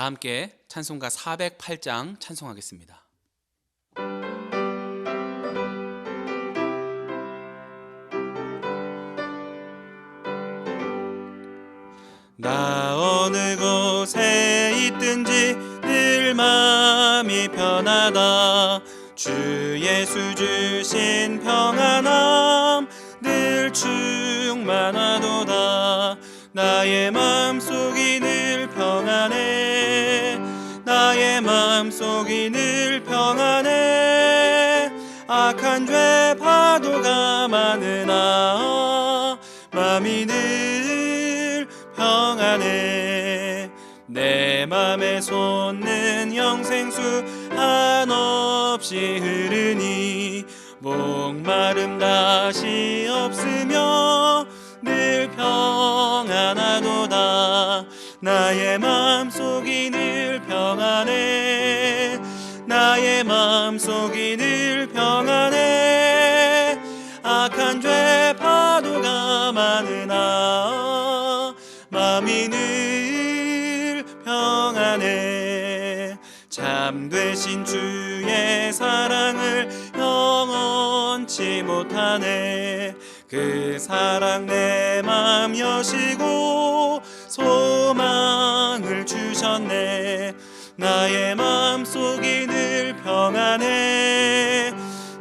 다 함께 찬송가 408장 찬송하겠습니다. 나 어느 곳에 있든지 늘 마음이 편하다. 주 예수 주신 평안함 늘 충만하도다. 나의 마음속이 늘 평안해. 나의 마음속이 늘 평안해. 악한 죄 파도가 많으나 마음이 늘 평안해. 내 맘에 솟는 영생수 한없이 흐르니 목마름 다시 없으며 늘 평안하도다. 나의 마음속이 늘 평안해. 나의 마음속이 늘 평안해. 악한 죄 파도가 많으나 마음이 늘 평안해. 참되신 주의 사랑을 영원치 못하네. 그 사랑 내 맘 여시고 소망을 주셨네. 나의 마음속이 늘 평안해.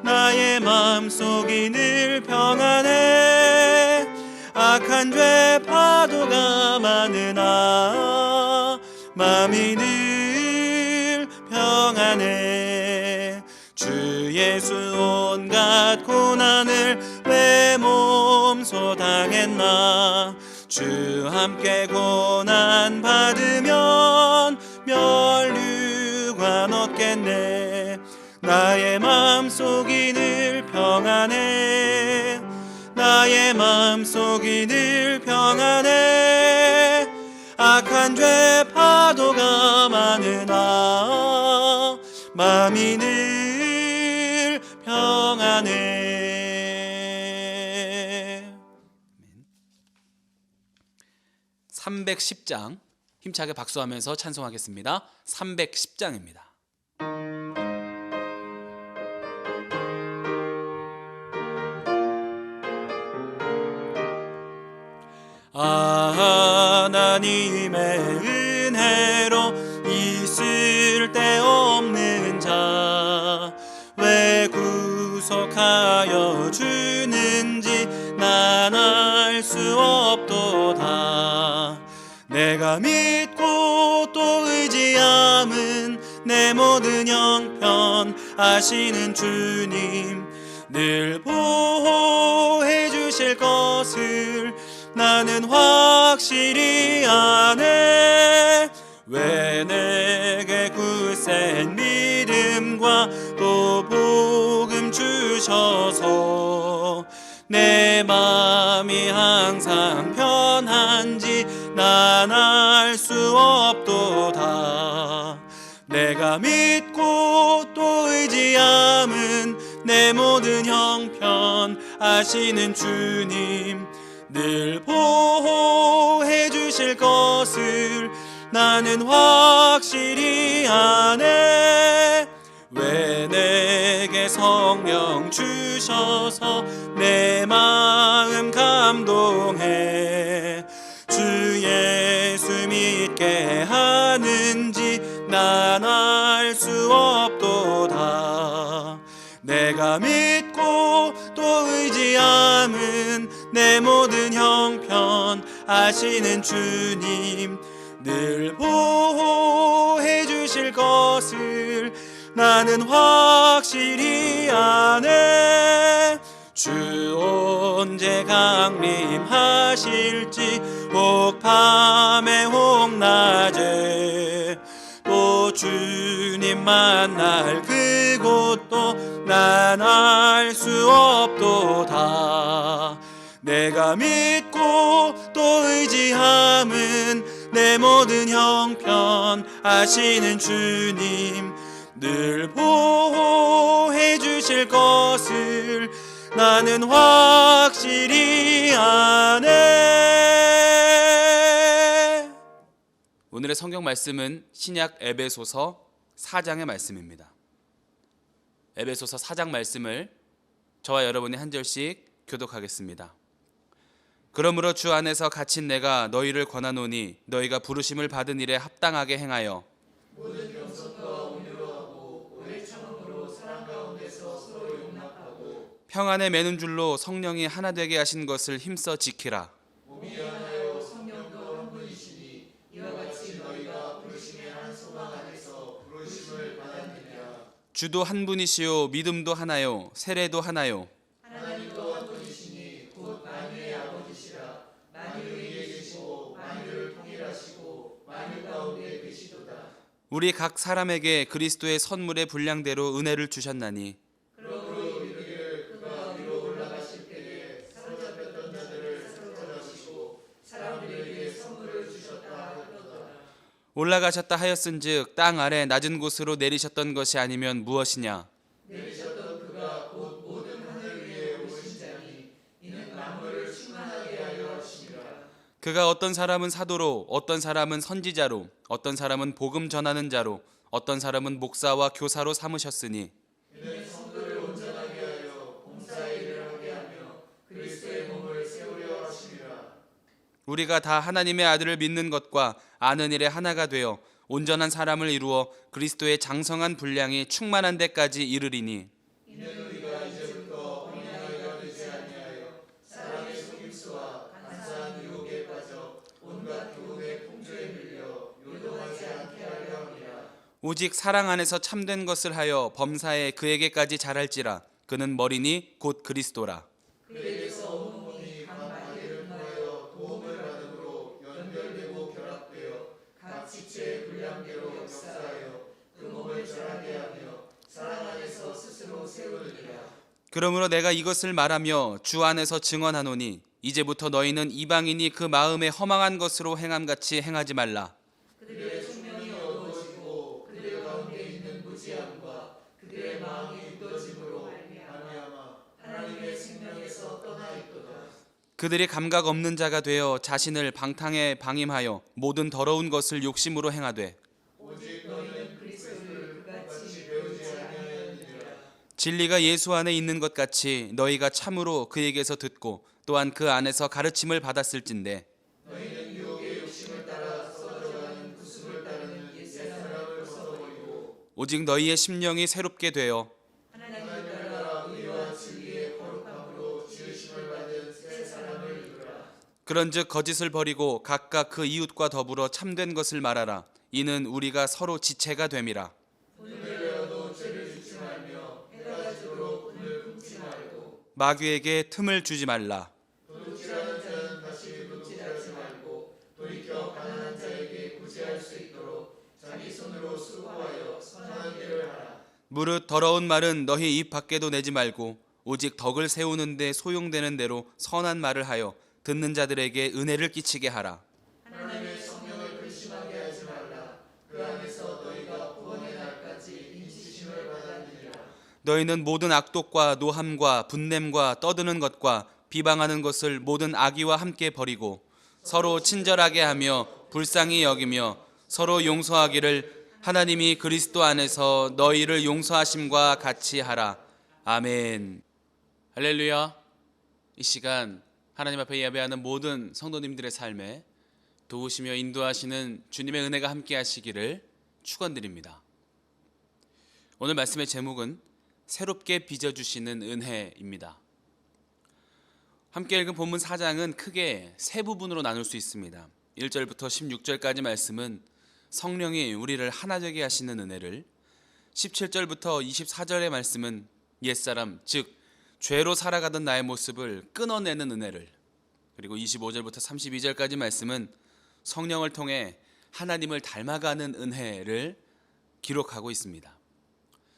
나의 마음속이 늘 평안해. 악한 죄 파도가 많으나 마음이 늘 평안해. 주 예수 온갖 고난을 왜 몸소 당했나. 주 함께 고난 받으면 멸류관 얻겠네. 나의 마음속이 늘 평안해. 나의 마음속이 늘 평안해. 악한 죄 파도가 많으나 마음이 늘 평안해. 310장 힘차게 박수하면서 찬송하겠습니다. 310장입니다. 하나님의 은혜로 있을 데 없는 자 왜 구속하여 주는지 난 알 수 없도다. 내가 믿고 또 의지함은 내 모든 형편 아시는 주님 늘 보호해 주실 것을 나는 확실히 아네. 왜 내게 굳센 믿음과 또 복음 주셔서 내 맘이 항상 편한지 난 알 수 없도다. 내가 믿고 또 의지함은 내 모든 형편 아시는 주님 늘 보호해 주실 것을 나는 확실히 아네. 왜 내게 성령 주셔서 내 마음 감동해 주 예수 믿게 하는지 난 알 수 없도다. 내가 믿고 또 의지함은 내 모든 형편 아시는 주님 늘 보호해 주실 것을 나는 확실히 아네. 주 언제 강림하실지 혹 밤에 혹 낮에 또 주님 만날 그곳도 난 알 수 없도다. 내가 믿고 또 의지함은 내 모든 형편 아시는 주님 늘 보호해 주실 것을 나는 확실히 아네. 오늘 오늘의 성경 말씀은 신약 에베소서 4장의 말씀입니다. 에베소서 4장 말씀을 저와 여러분이 한 절씩 교독하겠습니다. 그러므로 주 안에서 갇힌 내가 너희를 권하노니 너희가 부르심을 받은 일에 합당하게 행하여 모든 겸손과 온유하고 오래 참음으로 사랑 가운데서 서로 용납하고 평안에 매는 줄로 성령이 하나 되게 하신 것을 힘써 지키라. 몸이 하나요 성령도 한 분이시니 이와 같이 너희가 부르심의 한 소망 안에서 부르심을 받았느냐. 주도 한 분이시요 믿음도 하나요 세례도 하나요 하나님도 한 분이시니 곧 만유의 아버지시라. 만유 위에 계시고 만유를 통일하시고 만유 가운데 계시도다. 우리 각 사람에게 그리스도의 선물의 분량대로 은혜를 주셨나니 그러므로 이르기를 그가 위로 올라가실 때에 사로잡혔던 자들을 사로잡으시고 사람들에게 선물을 주셨다 하였도다. 올라가셨다 하였은즉 땅 아래 낮은 곳으로 내리셨던 것이 아니면 무엇이냐. 내리셨던 그가 곧 모든 하늘 위에 오신 자니 이는 만물을 충만하게 하려 하심이라. 그가 어떤 사람은 사도로 어떤 사람은 선지자로 어떤 사람은 복음 전하는 자로 어떤 사람은 목사와 교사로 삼으셨으니 이는 성도를 온전하게 하여 봉사의 일을 하게 하며 그리스도의 몸을 세우려 하심이라. 우리가 다 하나님의 아들을 믿는 것과 아는 일에 하나가 되어 온전한 사람을 이루어 그리스도의 장성한 분량이 충만한 데까지 이르리니 이는 우리가 이제부터 어린아이가 되지 아니하여 사람의 속임수와 간사한 유혹에 빠져 온갖 교훈의 풍조에 밀려 요동하지 않게 하려 함이라. 오직 사랑 안에서 참된 것을 하여 범사에 그에게까지 자랄지라. 그는 머리니 곧 그리스도라. 그에게서 온 몸이 각 마디를 통하여 도움을 받음으로 연결되고 결합되어 각 지체의 분량대로 역사하여 그 몸을 자라게 하며 사랑 안에서 스스로 세우느니라. 그러므로 내가 이것을 말하며 주 안에서 증언하노니 이제부터 너희는 이방인이 그 마음에 허망한 것으로 행함같이 행하지 말라. 그들의 총명이 어두워지고 그들 가운데 있는 무지함과 그들의 마음이 굳어짐으로 말미암아 하나님의 생명에서 떠나 있도다. 그들이 감각 없는 자가 되어 자신을 방탕에 방임하여 모든 더러운 것을 욕심으로 행하되 오직 너희는 그리스도를 그같이 배우지 아니하였느니라. 진리가 예수 안에 있는 것 같이 너희가 참으로 그에게서 듣고 또한 그 안에서 가르침을 받았을진데 너희는 유혹의 욕심을 따라 썩어져가는 구습을 따르는 옛 사람을 벗어버리고 오직 너희의 심령이 새롭게 되어 하나님을 따라 의와 진리의 거룩함으로 지으심을 받은 새 사람을 이루라. 그런즉 거짓을 버리고 각각 그 이웃과 더불어 참된 것을 말하라. 이는 우리가 서로 지체가 됨이라. 분을 내어도 죄를 짓지 말며 해가 지도록 분을 품지 말고 마귀에게 틈을 주지 말라. 도둑질하는 자는 다시 도둑질하지 말고 돌이켜 가난한 자에게 구제할 수 있도록 자기 손으로 수고하여 선한 일을 하라. 무릇 더러운 말은 너희 입 밖에도 내지 말고 오직 덕을 세우는 데 소용되는 대로 선한 말을 하여 듣는 자들에게 은혜를 끼치게 하라. 하나님의 성령을 근심하게 하지 말라. 그 안에서 너희가 구원의 날까지 인치심을 받았느니라. 너희는 모든 악독과 노함과 분냄과 떠드는 것과 비방하는 것을 모든 악의와 함께 버리고 서로 친절하게 하며 불쌍히 여기며 서로 용서하기를 하나님이 그리스도 안에서 너희를 용서하심과 같이 하라. 아멘. 할렐루야. 이 시간 하나님 앞에 예배하는 모든 성도님들의 삶에 도우시며 인도하시는 주님의 은혜가 함께 하시기를 축원드립니다. 오늘 말씀의 제목은 새롭게 빚어주시는 은혜입니다. 함께 읽은 본문 4장은 크게 세 부분으로 나눌 수 있습니다. 1절부터 16절까지 말씀은 성령이 우리를 하나 되게 하시는 은혜를, 17절부터 24절의 말씀은 옛사람 즉 죄로 살아가던 나의 모습을 끊어내는 은혜를, 그리고 25절부터 32절까지 말씀은 성령을 통해 하나님을 닮아가는 은혜를 기록하고 있습니다.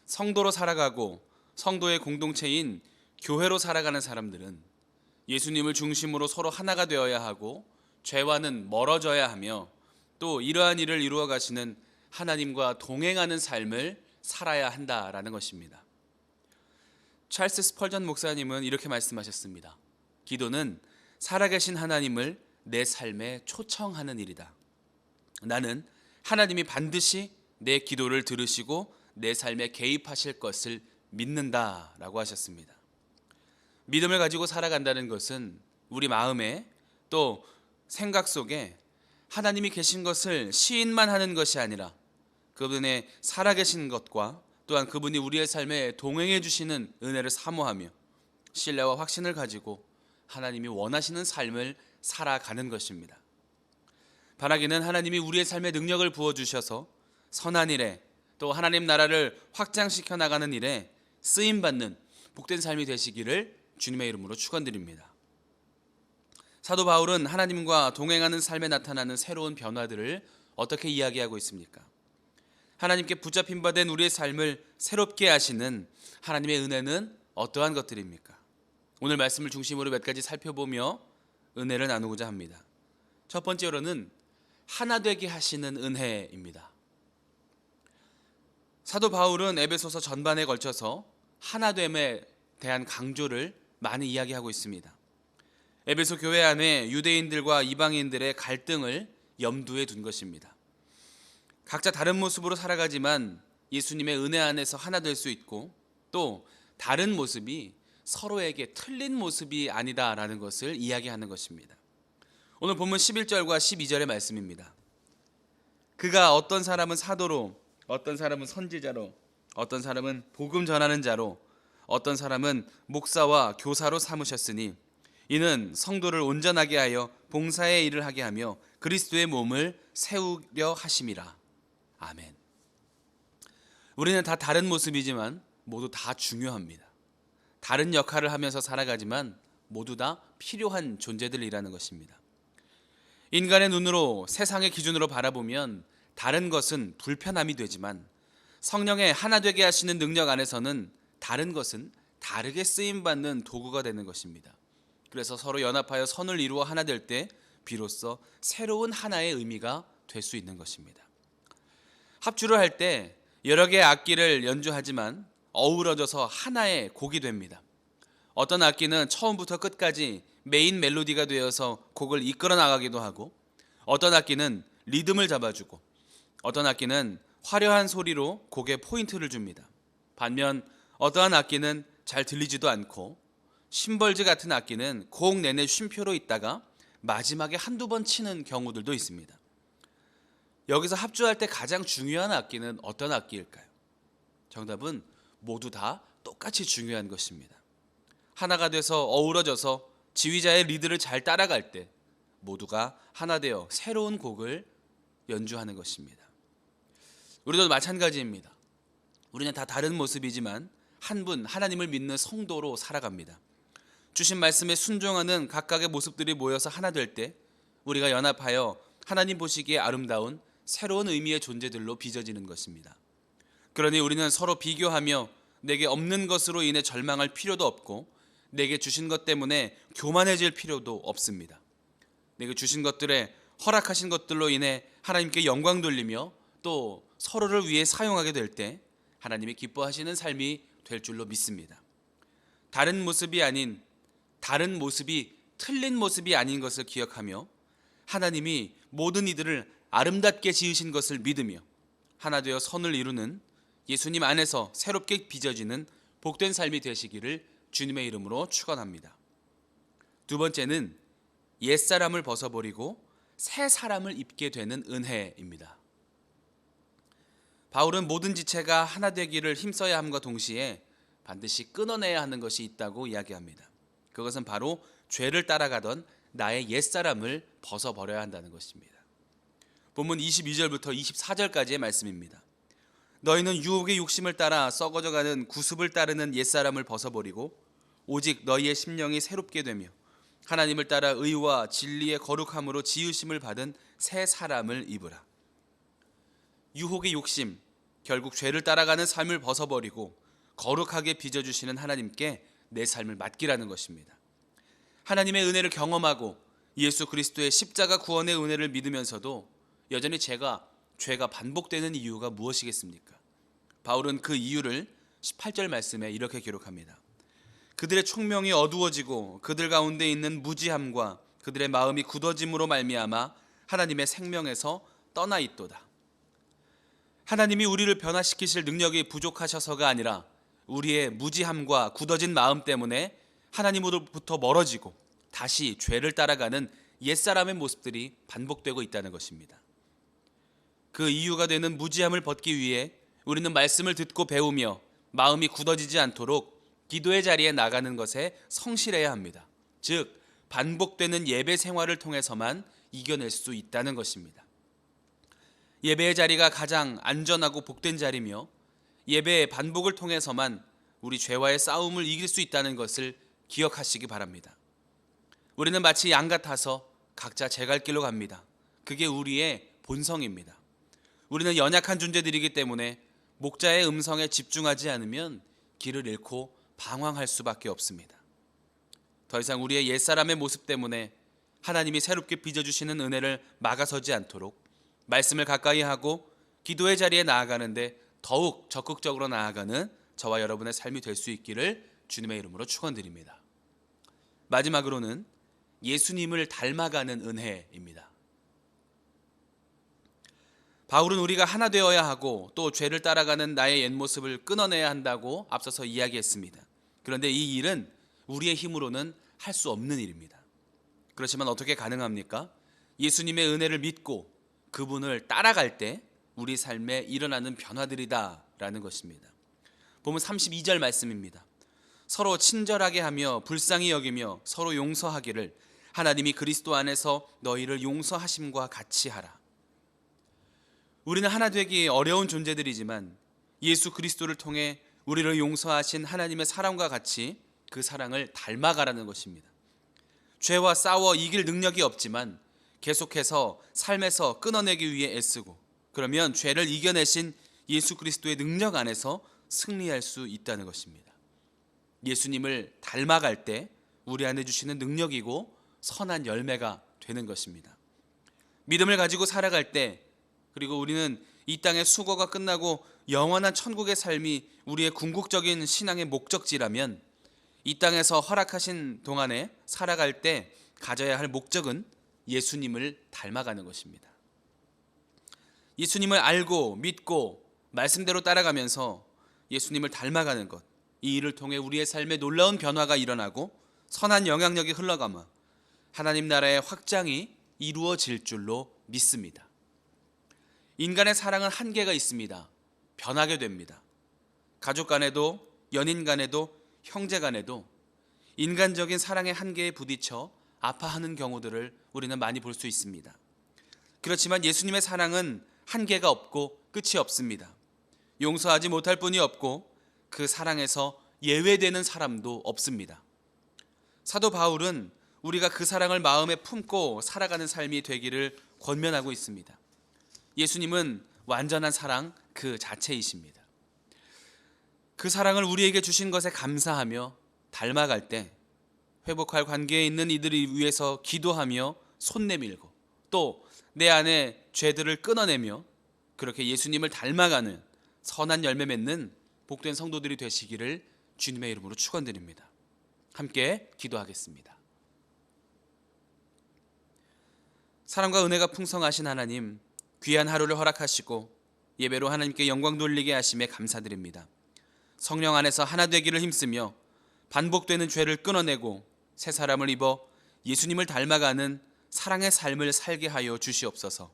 성도로 살아가고 성도의 공동체인 교회로 살아가는 사람들은 예수님을 중심으로 서로 하나가 되어야 하고 죄와는 멀어져야 하며 또 이러한 일을 이루어 가시는 하나님과 동행하는 삶을 살아야 한다라는 것입니다. 찰스 스펄전 목사님은 이렇게 말씀하셨습니다. 기도는 살아계신 하나님을 내 삶에 초청하는 일이다. 나는 하나님이 반드시 내 기도를 들으시고 내 삶에 개입하실 것을 믿는다라고 하셨습니다. 믿음을 가지고 살아간다는 것은 우리 마음에 또 생각 속에 하나님이 계신 것을 시인만 하는 것이 아니라 그분의 살아계신 것과 또한 그분이 우리의 삶에 동행해 주시는 은혜를 사모하며 신뢰와 확신을 가지고 하나님이 원하시는 삶을 살아가는 것입니다. 바라기는 하나님이 우리의 삶에 능력을 부어주셔서 선한 일에 또 하나님 나라를 확장시켜 나가는 일에 쓰임받는 복된 삶이 되시기를 주님의 이름으로 축원드립니다. 사도 바울은 하나님과 동행하는 삶에 나타나는 새로운 변화들을 어떻게 이야기하고 있습니까? 하나님께 붙잡힌 바 된 우리의 삶을 새롭게 하시는 하나님의 은혜는 어떠한 것들입니까? 오늘 말씀을 중심으로 몇 가지 살펴보며 은혜를 나누고자 합니다. 첫 번째로는 하나 되게 하시는 은혜입니다. 사도 바울은 에베소서 전반에 걸쳐서 하나됨에 대한 강조를 많이 이야기하고 있습니다. 에베소 교회 안에 유대인들과 이방인들의 갈등을 염두에 둔 것입니다. 각자 다른 모습으로 살아가지만 예수님의 은혜 안에서 하나 될 수 있고 또 다른 모습이 서로에게 틀린 모습이 아니다라는 것을 이야기하는 것입니다. 오늘 본문 11절과 12절의 말씀입니다. 그가 어떤 사람은 사도로, 어떤 사람은 선지자로, 어떤 사람은 복음 전하는 자로, 어떤 사람은 목사와 교사로 삼으셨으니 이는 성도를 온전하게 하여 봉사의 일을 하게 하며 그리스도의 몸을 세우려 하심이라. 아멘. 우리는 다 다른 모습이지만 모두 다 중요합니다. 다른 역할을 하면서 살아가지만 모두 다 필요한 존재들이라는 것입니다. 인간의 눈으로 세상의 기준으로 바라보면 다른 것은 불편함이 되지만 성령의 하나 되게 하시는 능력 안에서는 다른 것은 다르게 쓰임받는 도구가 되는 것입니다. 그래서 서로 연합하여 선을 이루어 하나 될 때 비로소 새로운 하나의 의미가 될 수 있는 것입니다. 합주를 할 때 여러 개의 악기를 연주하지만 어우러져서 하나의 곡이 됩니다. 어떤 악기는 처음부터 끝까지 메인 멜로디가 되어서 곡을 이끌어 나가기도 하고 어떤 악기는 리듬을 잡아주고 어떤 악기는 화려한 소리로 곡에 포인트를 줍니다. 반면 어떠한 악기는 잘 들리지도 않고 심벌즈 같은 악기는 곡 내내 쉼표로 있다가 마지막에 한두 번 치는 경우들도 있습니다. 여기서 합주할 때 가장 중요한 악기는 어떤 악기일까요? 정답은 모두 다 똑같이 중요한 것입니다. 하나가 돼서 어우러져서 지휘자의 리드를 잘 따라갈 때 모두가 하나 되어 새로운 곡을 연주하는 것입니다. 우리도 마찬가지입니다. 우리는 다 다른 모습이지만 한 분 하나님을 믿는 성도로 살아갑니다. 주신 말씀에 순종하는 각각의 모습들이 모여서 하나 될 때 우리가 연합하여 하나님 보시기에 아름다운 새로운 의미의 존재들로 빚어지는 것입니다. 그러니 우리는 서로 비교하며 내게 없는 것으로 인해 절망할 필요도 없고 내게 주신 것 때문에 교만해질 필요도 없습니다. 내게 주신 것들에 허락하신 것들로 인해 하나님께 영광 돌리며 또 서로를 위해 사용하게 될 때 하나님이 기뻐하시는 삶이 될 줄로 믿습니다. 다른 모습이 아닌 다른 모습이 틀린 모습이 아닌 것을 기억하며 하나님이 모든 이들을 아름답게 지으신 것을 믿으며 하나 되어 선을 이루는 예수님 안에서 새롭게 빚어지는 복된 삶이 되시기를 주님의 이름으로 축원합니다. 두 번째는 옛사람을 벗어버리고 새 사람을 입게 되는 은혜입니다. 바울은 모든 지체가 하나 되기를 힘써야 함과 동시에 반드시 끊어내야 하는 것이 있다고 이야기합니다. 그것은 바로 죄를 따라가던 나의 옛사람을 벗어버려야 한다는 것입니다. 본문 22절부터 24절까지의 말씀입니다. 너희는 유혹의 욕심을 따라 썩어져가는 구습을 따르는 옛사람을 벗어버리고 오직 너희의 심령이 새롭게 되며 하나님을 따라 의와 진리의 거룩함으로 지으심을 받은 새 사람을 입으라. 유혹의 욕심, 결국 죄를 따라가는 삶을 벗어버리고 거룩하게 빚어주시는 하나님께 내 삶을 맡기라는 것입니다. 하나님의 은혜를 경험하고 예수 그리스도의 십자가 구원의 은혜를 믿으면서도 여전히 죄가 반복되는 이유가 무엇이겠습니까? 바울은 그 이유를 18절 말씀에 이렇게 기록합니다. 그들의 총명이 어두워지고 그들 가운데 있는 무지함과 그들의 마음이 굳어짐으로 말미암아 하나님의 생명에서 떠나 있도다. 하나님이 우리를 변화시키실 능력이 부족하셔서가 아니라 우리의 무지함과 굳어진 마음 때문에 하나님으로부터 멀어지고 다시 죄를 따라가는 옛사람의 모습들이 반복되고 있다는 것입니다. 그 이유가 되는 무지함을 벗기 위해 우리는 말씀을 듣고 배우며 마음이 굳어지지 않도록 기도의 자리에 나가는 것에 성실해야 합니다. 즉, 반복되는 예배 생활을 통해서만 이겨낼 수 있다는 것입니다. 예배의 자리가 가장 안전하고 복된 자리며 예배의 반복을 통해서만 우리 죄와의 싸움을 이길 수 있다는 것을 기억하시기 바랍니다. 우리는 마치 양 같아서 각자 제 갈 길로 갑니다. 그게 우리의 본성입니다. 우리는 연약한 존재들이기 때문에 목자의 음성에 집중하지 않으면 길을 잃고 방황할 수밖에 없습니다. 더 이상 우리의 옛사람의 모습 때문에 하나님이 새롭게 빚어주시는 은혜를 막아서지 않도록 말씀을 가까이 하고 기도의 자리에 나아가는데 더욱 적극적으로 나아가는 저와 여러분의 삶이 될 수 있기를 주님의 이름으로 축원드립니다. 마지막으로는 예수님을 닮아가는 은혜입니다. 바울은 우리가 하나 되어야 하고 또 죄를 따라가는 나의 옛 모습을 끊어내야 한다고 앞서서 이야기했습니다. 그런데 이 일은 우리의 힘으로는 할 수 없는 일입니다. 그렇지만 어떻게 가능합니까? 예수님의 은혜를 믿고 그분을 따라갈 때 우리 삶에 일어나는 변화들이다라는 것입니다. 보면 32절 말씀입니다. 서로 친절하게 하며 불쌍히 여기며 서로 용서하기를 하나님이 그리스도 안에서 너희를 용서하심과 같이 하라. 우리는 하나 되기 어려운 존재들이지만 예수 그리스도를 통해 우리를 용서하신 하나님의 사랑과 같이 그 사랑을 닮아가라는 것입니다. 죄와 싸워 이길 능력이 없지만 계속해서 삶에서 끊어내기 위해 애쓰고 그러면 죄를 이겨내신 예수 그리스도의 능력 안에서 승리할 수 있다는 것입니다. 예수님을 닮아갈 때 우리 안에 주시는 능력이고 선한 열매가 되는 것입니다. 믿음을 가지고 살아갈 때 그리고 우리는 이 땅의 수고가 끝나고 영원한 천국의 삶이 우리의 궁극적인 신앙의 목적지라면 이 땅에서 허락하신 동안에 살아갈 때 가져야 할 목적은 예수님을 닮아가는 것입니다. 예수님을 알고 믿고 말씀대로 따라가면서 예수님을 닮아가는 것, 이 일을 통해 우리의 삶에 놀라운 변화가 일어나고 선한 영향력이 흘러가며 하나님 나라의 확장이 이루어질 줄로 믿습니다. 인간의 사랑은 한계가 있습니다. 변하게 됩니다. 가족 간에도 연인 간에도 형제 간에도 인간적인 사랑의 한계에 부딪혀 아파하는 경우들을 우리는 많이 볼 수 있습니다. 그렇지만 예수님의 사랑은 한계가 없고 끝이 없습니다. 용서하지 못할 분이 없고 그 사랑에서 예외되는 사람도 없습니다. 사도 바울은 우리가 그 사랑을 마음에 품고 살아가는 삶이 되기를 권면하고 있습니다. 예수님은 완전한 사랑 그 자체이십니다. 그 사랑을 우리에게 주신 것에 감사하며 닮아갈 때 회복할 관계에 있는 이들을 위해서 기도하며 손 내밀고 또 내 안에 죄들을 끊어내며 그렇게 예수님을 닮아가는 선한 열매 맺는 복된 성도들이 되시기를 주님의 이름으로 축원드립니다. 함께 기도하겠습니다. 사랑과 은혜가 풍성하신 하나님, 귀한 하루를 허락하시고 예배로 하나님께 영광 돌리게 하심에 감사드립니다. 성령 안에서 하나 되기를 힘쓰며 반복되는 죄를 끊어내고 새 사람을 입어 예수님을 닮아가는 사랑의 삶을 살게 하여 주시옵소서.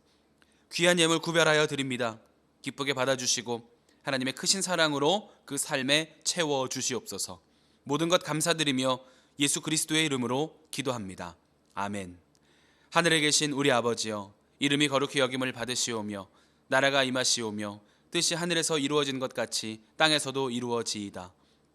귀한 예물 구별하여 드립니다. 기쁘게 받아주시고 하나님의 크신 사랑으로 그 삶에 채워 주시옵소서. 모든 것 감사드리며 예수 그리스도의 이름으로 기도합니다. 아멘. 하늘에 계신 우리 아버지여, 이름이 거룩히 여김을 받으시오며 나라가 임하시오며 뜻이 하늘에서 이루어진 것 같이 땅에서도 이루어지이다.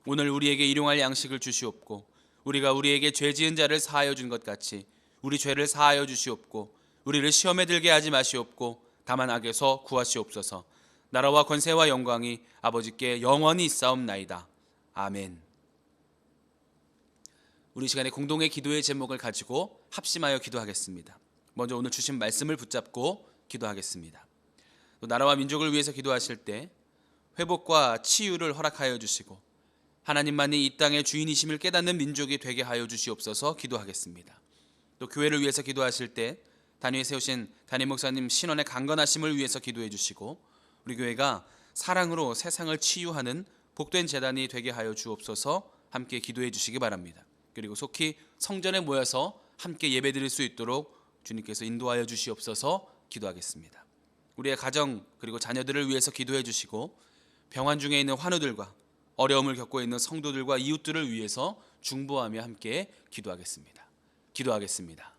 오늘 우리에게 일용할 양식을 주시옵고 우리가 우리에게 죄 지은 자를 사하여 준 것 같이 우리 죄를 사하여 주시옵고 우리를 시험에 들게 하지 마시옵고 다만 악에서 구하시옵소서. 나라와 권세와 영광이 아버지께 영원히 있사옵나이다. 아멘. 우리 시간에 공동의 기도의 제목을 가지고 합심하여 기도하겠습니다. 먼저 오늘 주신 말씀을 붙잡고 기도하겠습니다. 또 나라와 민족을 위해서 기도하실 때 회복과 치유를 허락하여 주시고 하나님만이 이 땅의 주인이심을 깨닫는 민족이 되게 하여 주시옵소서. 기도하겠습니다. 또 교회를 위해서 기도하실 때 단위에 세우신 담임 목사님 신원의 강건하심을 위해서 기도해 주시고 우리 교회가 사랑으로 세상을 치유하는 복된 재단이 되게 하여 주옵소서. 함께 기도해 주시기 바랍니다. 그리고 속히 성전에 모여서 함께 예배드릴 수 있도록 주님께서 인도하여 주시옵소서. 기도하겠습니다. 우리의 가정 그리고 자녀들을 위해서 기도해 주시고 병환 중에 있는 환우들과 어려움을 겪고 있는 성도들과 이웃들을 위해서 중보하며 함께 기도하겠습니다. 기도하겠습니다.